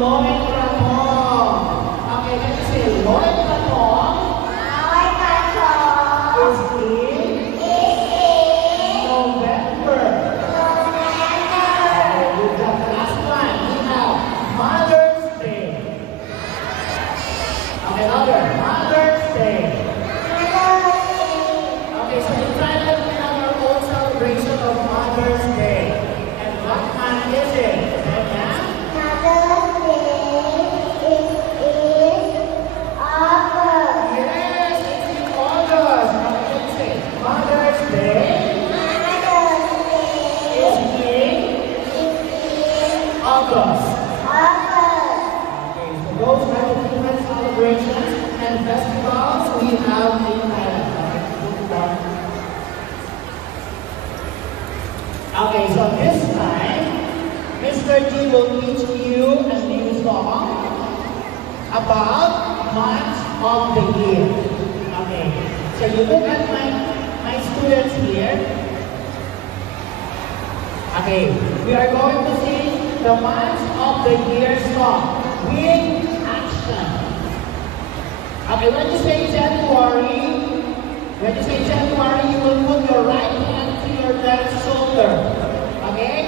Loy Kratong. Okay, can you say Loy Kratong? Loy Kratong Is in November. Okay, good job. The last one, we have Mother's Day. Okay, louder. Mother's Day. Okay, so in Thailand, we have our own celebration of Mother's Day. And what month is it? Kenya? Mother's Day is in August. Yes, it's in August. Okay, can you say Mother's Day Mother's Day is in August. August. Okay, so those are the different celebrations and festivals we have in Thailand. Okay, so this time, Mr. G will teach you a new song about months of the year. Okay, so you look at my students here. Okay, we are going to sing the months of the year song with action. Okay, when you say January, you will put your right hand to your left shoulder. Okay?